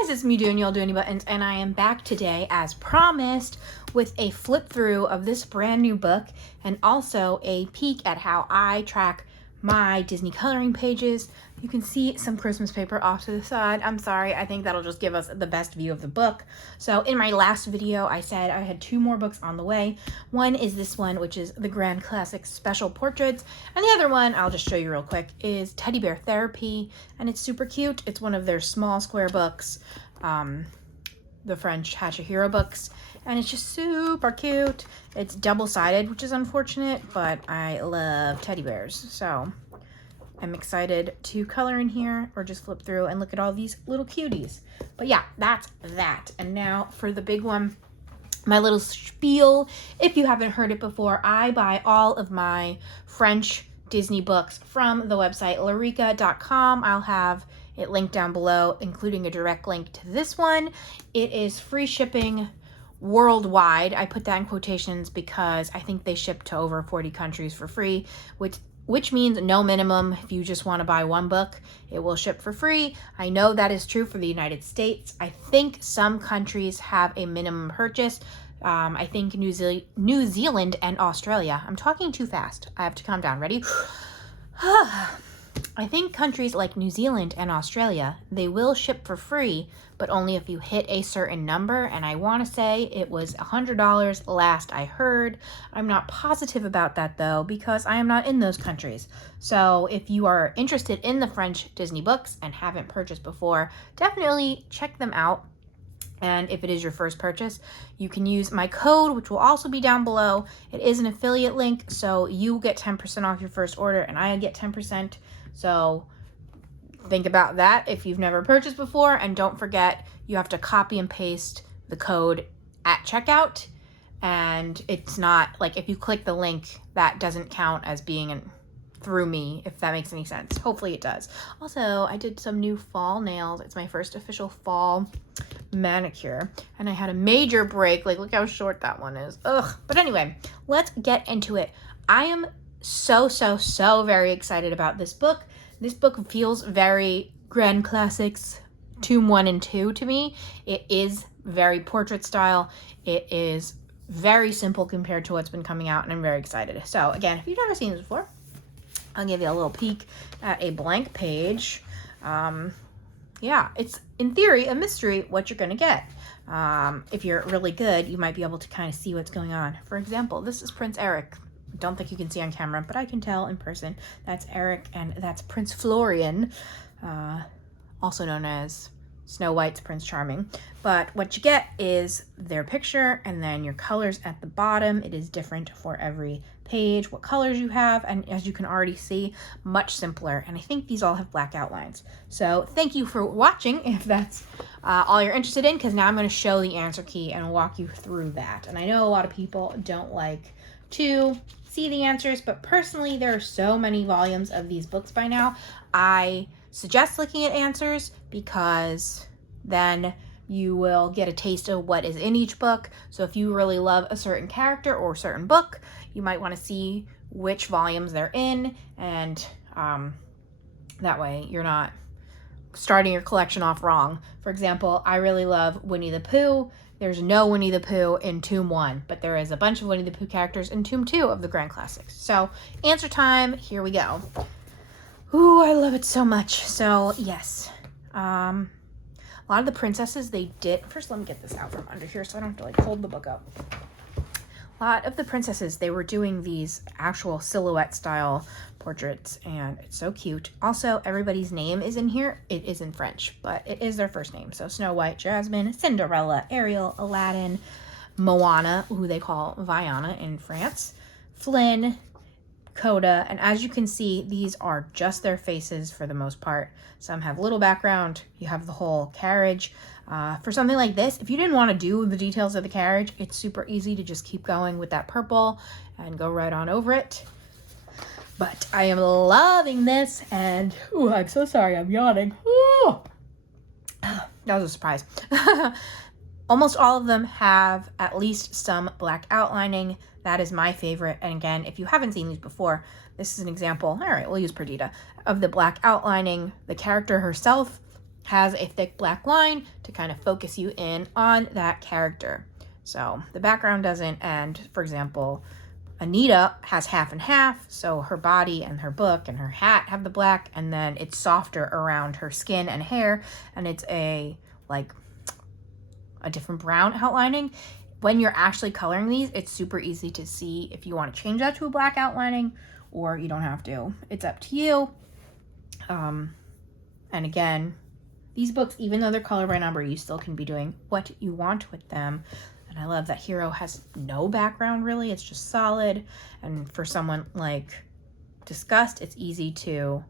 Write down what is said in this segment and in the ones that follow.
Guys, it's me, Doing Buttons, and I am back today, as promised, with a flip through of this brand new book and also a peek at how I track my Disney coloring pages. You can see some Christmas paper off to the side. I'm sorry, I think that'll just give us the best view of the book. So in my last video, I said I had two more books on the way. One is this one, which is the Grand Classics Special Portraits, and the other one, I'll just show you real quick, is Teddy Bear Therapy, and it's super cute. It's one of their small square books, the French Hachihiro books, and it's just super cute. It's double-sided, which is unfortunate, but I love teddy bears, so I'm excited to color in here or just flip through and look at all these little cuties. But yeah, that's that. And now for the big one, my little spiel. If you haven't heard it before, I buy all of my French Disney books from the website Larica.com. I'll have it linked down below, including a direct link to this one. It is free shipping worldwide. I put that in quotations because I think they ship to over 40 countries for free, which means no minimum. If you just want to buy one book, it will ship for free. I know that is true for the United States. I think some countries have a minimum purchase. I think New Zealand and Australia. I'm talking too fast. I have to calm down. Ready? I think countries like New Zealand and Australia, they will ship for free, but only if you hit a certain number, and I want to say it was $100 last I heard. I'm not positive about that though, because I am not in those countries. So if you are interested in the French Disney books and haven't purchased before, definitely check them out. And if it is your first purchase, you can use my code, which will also be down below. It is an affiliate link, so you get 10% off your first order and I get 10%. So think about that if you've never purchased before. And don't forget, you have to copy and paste the code at checkout. And it's not like if you click the link, that doesn't count as being through me, if that makes any sense. Hopefully it does. Also, I did some new fall nails. It's my first official fall manicure, and I had a major break. Like, look how short that one is. Ugh. But anyway, let's get into it. I am so very excited about this book. This book feels very Grand Classics Tomb 1 and 2 to me. It is very portrait style. It is very simple compared to what's been coming out, and I'm very excited. So again, if you've never seen this before, I'll give you a little peek at a blank page. Yeah, it's in theory a mystery what you're gonna get. If you're really good, you might be able to kind of see what's going on. For example, this is Prince Eric. Don't think you can see on camera, but I can tell in person. That's Eric, and that's Prince Florian, also known as Snow White's Prince Charming. But what you get is their picture and then your colors at the bottom. It is different for every page, what colors you have, and as you can already see, much simpler. And I think these all have black outlines. So thank you for watching if that's all you're interested in, because now I'm going to show the answer key and walk you through that. And I know a lot of people don't like to see the answers, but personally, there are so many volumes of these books by now. I suggest looking at answers because then you will get a taste of what is in each book. So if you really love a certain character or a certain book, you might want to see which volumes they're in, and that way you're not starting your collection off wrong. For example, I really love Winnie the Pooh. There's no Winnie the Pooh in Tomb 1, but there is a bunch of Winnie the Pooh characters in Tomb 2 of the Grand Classics. So answer time, here we go. Ooh, I love it so much. So yes, a lot of the princesses, they did, first let me get this out from under here so I don't have to like hold the book up. A lot of the princesses, they were doing these actual silhouette style portraits, and it's so cute. Also, everybody's name is in here. It is in French, but it is their first name. So Snow White, Jasmine, Cinderella, Ariel, Aladdin, Moana, who they call Vaiana in France, Flynn, Coda, and as you can see, these are just their faces for the most part. Some have little background. You have the whole carriage. For something like this, if you didn't want to do the details of the carriage, it's super easy to just keep going with that purple and go right on over it. But I am loving this, and ooh, I'm so sorry, I'm yawning. Ooh. That was a surprise. Almost all of them have at least some black outlining. That is my favorite. And again, if you haven't seen these before, this is an example. All right, we'll use Perdita, of the black outlining. The character herself has a thick black line to kind of focus you in on that character. So the background doesn't, and for example, Anita has half and half, so her body and her book and her hat have the black, and then it's softer around her skin and hair, and it's a different brown outlining. When you're actually coloring these, it's super easy to see if you want to change that to a black outlining, or you don't have to. It's up to you. And again, these books, even though they're color by number, you still can be doing what you want with them. And I love that Hero has no background really, it's just solid. And for someone like Disgust, it's easy to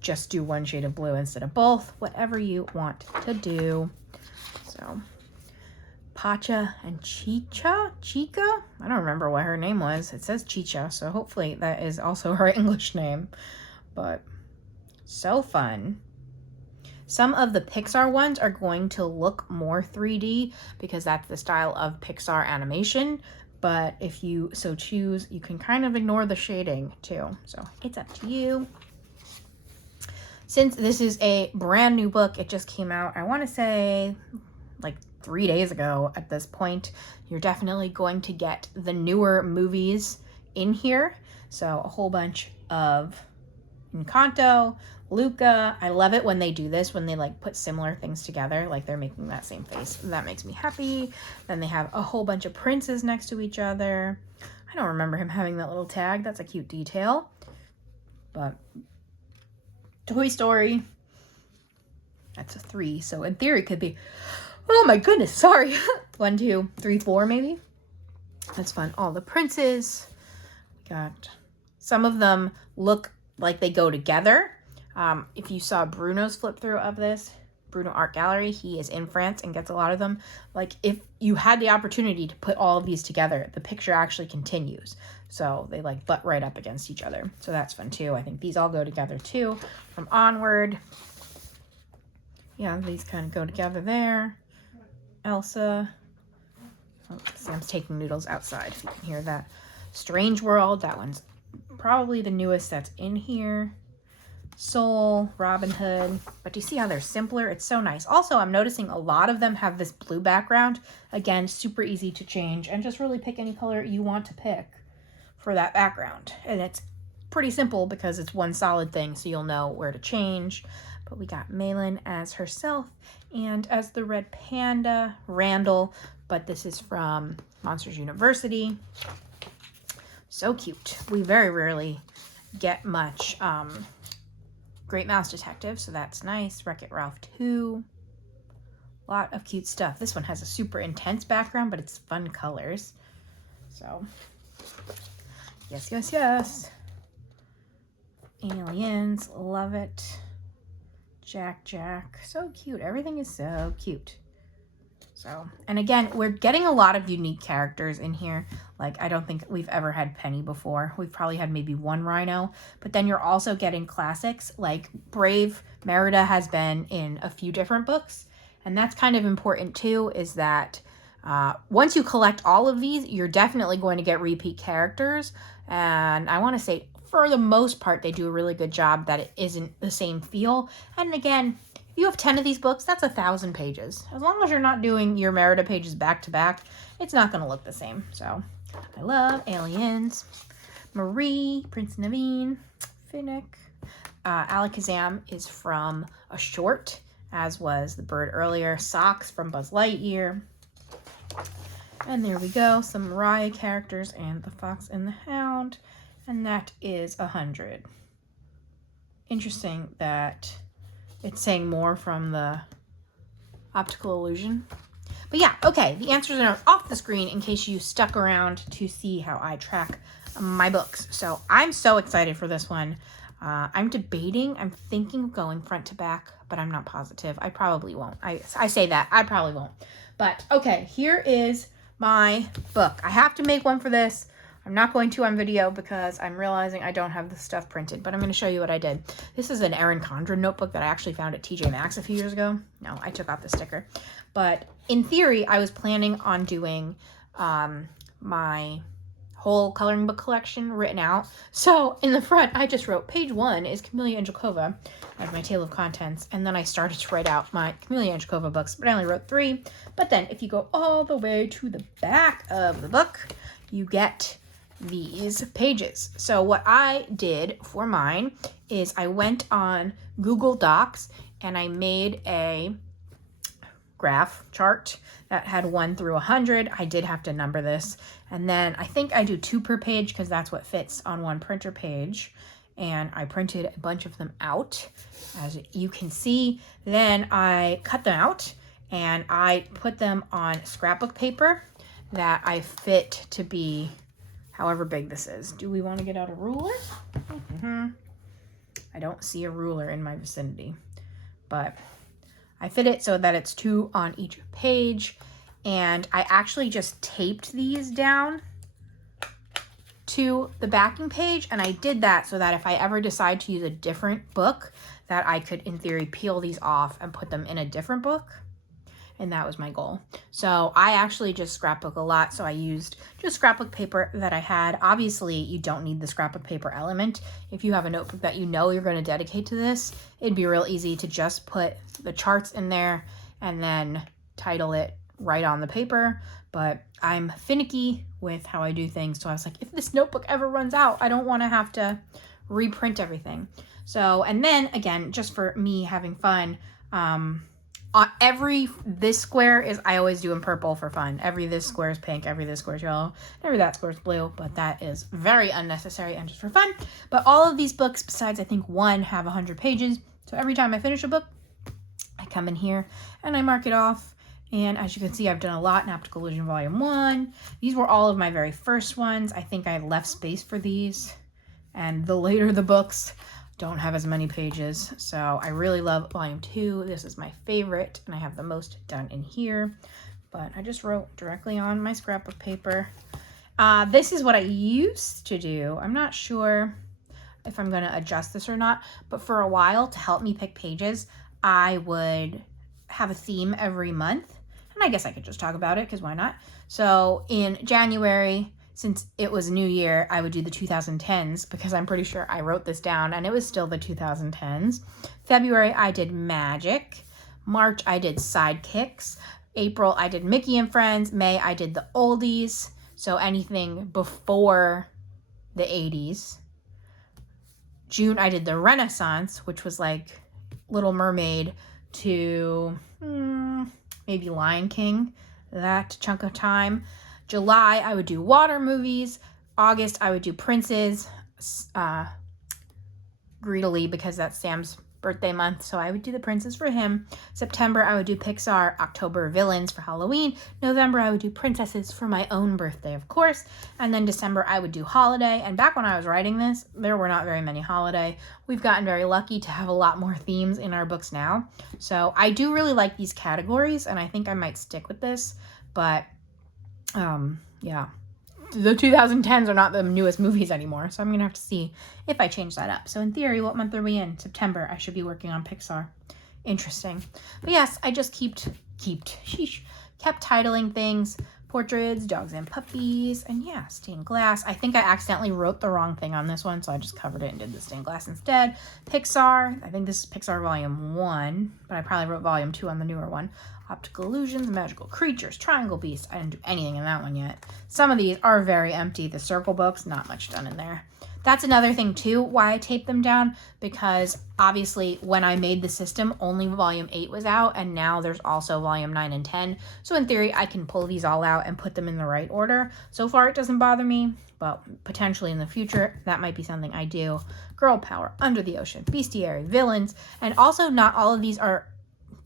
just do one shade of blue instead of both, whatever you want to do. So Pacha and Chica? I don't remember what her name was. It says Chicha, so hopefully that is also her English name. But so fun. Some of the Pixar ones are going to look more 3D because that's the style of Pixar animation. But if you so choose, you can kind of ignore the shading too. So it's up to you. Since this is a brand new book, it just came out, I want to say like 3 days ago at this point, you're definitely going to get the newer movies in here. So a whole bunch of Encanto, Luca. I love it when they do this, when they like put similar things together, like they're making that same face. That makes me happy. Then they have a whole bunch of princes next to each other. I don't remember him having that little tag. That's a cute detail. But Toy Story, that's a 3. So in theory it could be, oh my goodness, sorry. 1, 2, 3, 4 maybe. That's fun. All the princes. Got some of them look like they go together. If you saw Bruno's flip through of this, Bruno Art Gallery, he is in France and gets a lot of them. Like if you had the opportunity to put all of these together, the picture actually continues. So they like butt right up against each other. So that's fun too. I think these all go together too. From Onward. Yeah, these kind of go together there. Elsa. Oh, Sam's taking noodles outside, if you can hear that. Strange World, that one's probably the newest that's in here. Soul, Robin Hood. But do you see how they're simpler? It's so nice. Also, I'm noticing a lot of them have this blue background. Again, super easy to change, and just really pick any color you want to pick for that background. And it's pretty simple because it's one solid thing, so you'll know where to change. But we got Malin as herself, and as the red panda, Randall. But this is from Monsters University. So cute. We very rarely get much Great Mouse Detective, so that's nice. Wreck-It Ralph 2. Lot of cute stuff. This one has a super intense background, but it's fun colors. So, yes, yes, yes. Aliens, love it. Jack, so cute. Everything is so cute. So, and again, we're getting a lot of unique characters in here. Like, I don't think we've ever had Penny before. We've probably had maybe one Rhino. But then you're also getting classics. Like, Brave, Merida has been in a few different books. And that's kind of important, too, is that once you collect all of these, you're definitely going to get repeat characters. And I want to say, for the most part, they do a really good job that it isn't the same feel. And again, if you have 10 of these books, that's 1,000 pages. As long as you're not doing your Merida pages back to back, it's not going to look the same. So, I love Aliens. Marie, Prince Naveen, Finnick. Alakazam is from a short, as was the bird earlier. Socks from Buzz Lightyear. And there we go, some Mariah characters and the Fox and the Hound. And that is 100. Interesting that it's saying more from the optical illusion. But yeah, okay, the answers are off the screen in case you stuck around to see how I track my books. So I'm so excited for this one. I'm thinking of going front to back, but I'm not positive. I probably won't. I say that, I probably won't. But okay, here is my book. I have to make one for this. I'm not going to on video because I'm realizing I don't have the stuff printed, but I'm going to show you what I did. This is an Erin Condren notebook that I actually found at TJ Maxx a few years ago. No, I took off the sticker. But in theory, I was planning on doing my whole coloring book collection written out. So in the front, I just wrote page 1 is Camellia Angelkova as my table of contents. And then I started to write out my Camellia Angelkova books, but I only wrote 3. But then if you go all the way to the back of the book, you get these pages. So what I did for mine is I went on Google Docs and I made a graph chart that had 1 through 100. I did have to number this. And then I think I do 2 per page because that's what fits on one printer page. And I printed a bunch of them out, as you can see. Then I cut them out and I put them on scrapbook paper that I fit to be however big this is. Do we want to get out a ruler? I don't see a ruler in my vicinity, but I fit it so that it's 2 on each page. And I actually just taped these down to the backing page. And I did that so that if I ever decide to use a different book, that I could, in theory, peel these off and put them in a different book. And that was my goal. So I actually just scrapbook a lot. So I used just scrapbook paper that I had. Obviously, you don't need the scrapbook paper element. If you have a notebook that you know you're going to dedicate to this, it'd be real easy to just put the charts in there and then title it right on the paper. But I'm finicky with how I do things. So I was like, if this notebook ever runs out, I don't want to have to reprint everything. So, and then again, just for me having fun, this square is, I always do in purple for fun. This square is pink, this square is yellow, that square is blue, but that is very unnecessary and just for fun. But all of these books, besides I think 1, have 100 pages. So every time I finish a book, I come in here and I mark it off. And as you can see, I've done a lot in Optical Illusion Volume 1. These were all of my very first ones. I think I left space for these. And the later the books don't have as many pages. So I really love Volume 2. This is my favorite, and I have the most done in here. But I just wrote directly on my scrapbook paper. This is what I used to do. I'm not sure if I'm going to adjust this or not, but for a while, to help me pick pages, I would have a theme every month. And I guess I could just talk about it, because why not? So in January, since it was New Year, I would do the 2010s, because I'm pretty sure I wrote this down and it was still the 2010s. February, I did Magic. March, I did Sidekicks. April, I did Mickey and Friends. May, I did the oldies. So anything before the 80s. June, I did the Renaissance, which was like Little Mermaid to maybe Lion King, that chunk of time. July, I would do water movies. August, I would do Princes, greedily, because that's Sam's birthday month, so I would do the Princes for him. September, I would do Pixar. October, villains for Halloween. November, I would do princesses for my own birthday, of course. And then December, I would do holiday. And back when I was writing this, there were not very many holiday. We've gotten very lucky to have a lot more themes in our books now. So I do really like these categories, and I think I might stick with this. But, yeah. The 2010s are not the newest movies anymore, so I'm going to have to see if I change that up. So in theory, what month are we in? September. I should be working on Pixar. Interesting. But yes, I just kept titling things. Portraits, dogs and puppies, and yeah, stained glass. I think I accidentally wrote the wrong thing on this one, so I just covered it and did the stained glass instead. Pixar. I think this is Pixar Volume 1, but I probably wrote Volume 2 on the newer one. Optical Illusions, Magical Creatures, Triangle Beast. I didn't do anything in that one yet. Some of these are very empty. The circle books, not much done in there. That's another thing too, why I taped them down, because obviously when I made the system, only Volume 8 was out, and now there's also Volume 9 and 10. So in theory, I can pull these all out and put them in the right order. So far, it doesn't bother me, but potentially in the future, that might be something I do. Girl Power, Under the Ocean, Bestiary, Villains, and also not all of these are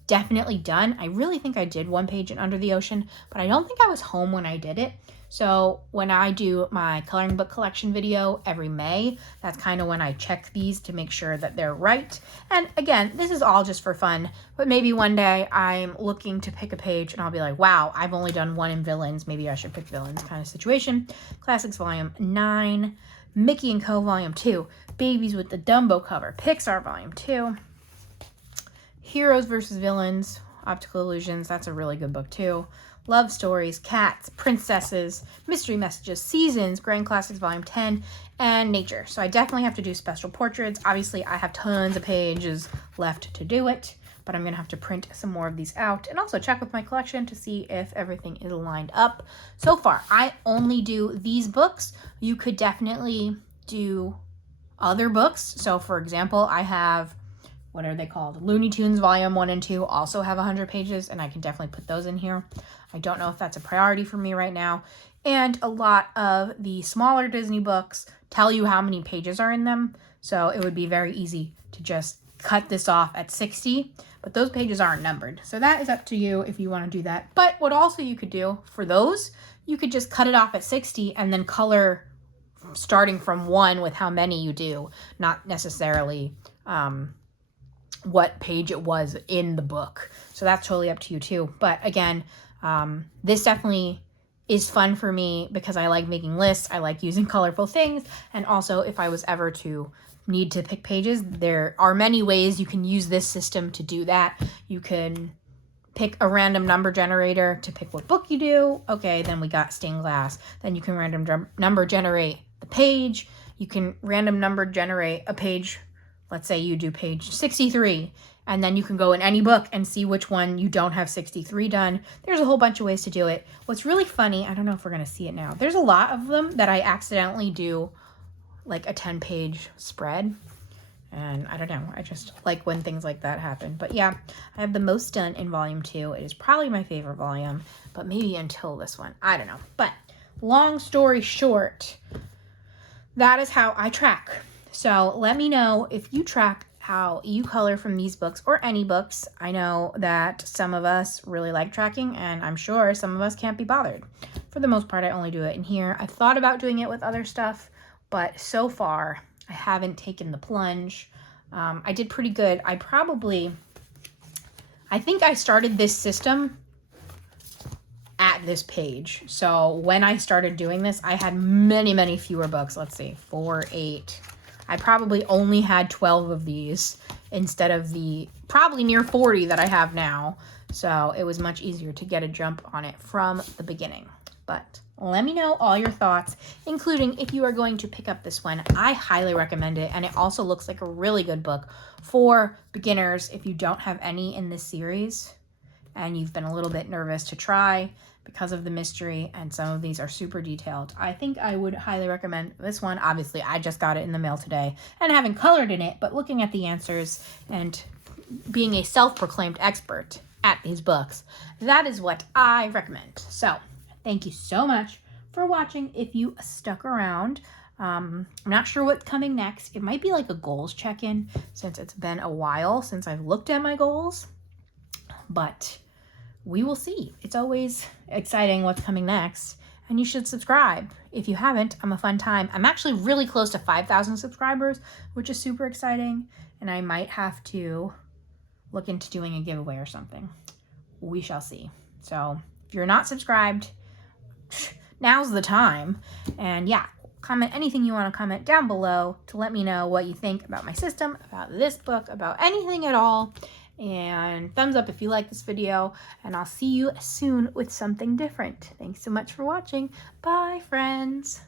definitely done. I really think I did one page in Under the Ocean, but I don't think I was home when I did it. So when I do my coloring book collection video every May, that's kind of when I check these to make sure that they're right. And again, this is all just for fun, but maybe one day I'm looking to pick a page and I'll be like, wow, I've only done one in Villains. Maybe I should pick Villains kind of situation. Classics Volume 9, Mickey & Co. Volume 2, Babies with the Dumbo cover, Pixar Volume 2, Heroes versus Villains, Optical Illusions. That's a really good book too. Love Stories, Cats, Princesses, Mystery Messages, Seasons, Grand Classics Volume 10, and Nature. So I definitely have to do special portraits. Obviously, I have tons of pages left to do it, but I'm going to have to print some more of these out and also check with my collection to see if everything is lined up. So far, I only do these books. You could definitely do other books. So for example, I have, what are they called? Looney Tunes Volume 1 and 2 also have 100 pages, and I can definitely put those in here. I don't know if that's a priority for me right now. And a lot of the smaller Disney books tell you how many pages are in them. So it would be very easy to just cut this off at 60, but those pages aren't numbered. So that is up to you if you want to do that. But what also you could do for those, you could just cut it off at 60 and then color starting from 1 with how many you do, not necessarily what page it was in the book. So that's totally up to you too. But again, this definitely is fun for me because I like making lists. I like using colorful things. And also, if I was ever to need to pick pages, there are many ways you can use this system to do that. You can pick a random number generator to pick what book you do. Okay, then we got stained glass. Then you can random number generate the page. You can random number generate a page. Let's say you do page 63, and then you can go in any book and see which one you don't have 63 done. There's a whole bunch of ways to do it. What's really funny, I don't know if we're going to see it now. There's a lot of them that I accidentally do like a 10-page spread. And I don't know, I just like when things like that happen. But yeah, I have the most done in volume 2. It is probably my favorite volume, but maybe until this one. I don't know. But long story short, that is how I track. So let me know if you track how you color from these books or any books. I know that some of us really like tracking, and I'm sure some of us can't be bothered. For the most part, I only do it in here. I've thought about doing it with other stuff, but so far I haven't taken the plunge. I did pretty good. I think I started this system at this page. So when I started doing this, I had many, many fewer books. Let's see, 4, 8. I probably only had 12 of these instead of the probably near 40 that I have now. So it was much easier to get a jump on it from the beginning. But let me know all your thoughts, including if you are going to pick up this one. I highly recommend it, and it also looks like a really good book for beginners if you don't have any in this series and you've been a little bit nervous to try because of the mystery, and some of these are super detailed. I think I would highly recommend this one. Obviously, I just got it in the mail today and haven't colored in it, but looking at the answers and being a self-proclaimed expert at these books, that is what I recommend. So thank you so much for watching. If you stuck around, I'm not sure what's coming next. It might be like a goals check-in since it's been a while since I've looked at my goals, but we will see. It's always exciting what's coming next, and you should subscribe. If you haven't, I'm a fun time. I'm actually really close to 5,000 subscribers, which is super exciting, and I might have to look into doing a giveaway or something. We shall see. So if you're not subscribed, now's the time. And yeah, comment anything you want to comment down below to let me know what you think about my system, about this book, about anything at all. And thumbs up if you like this video, and I'll see you soon with something different. Thanks so much for watching. Bye, friends.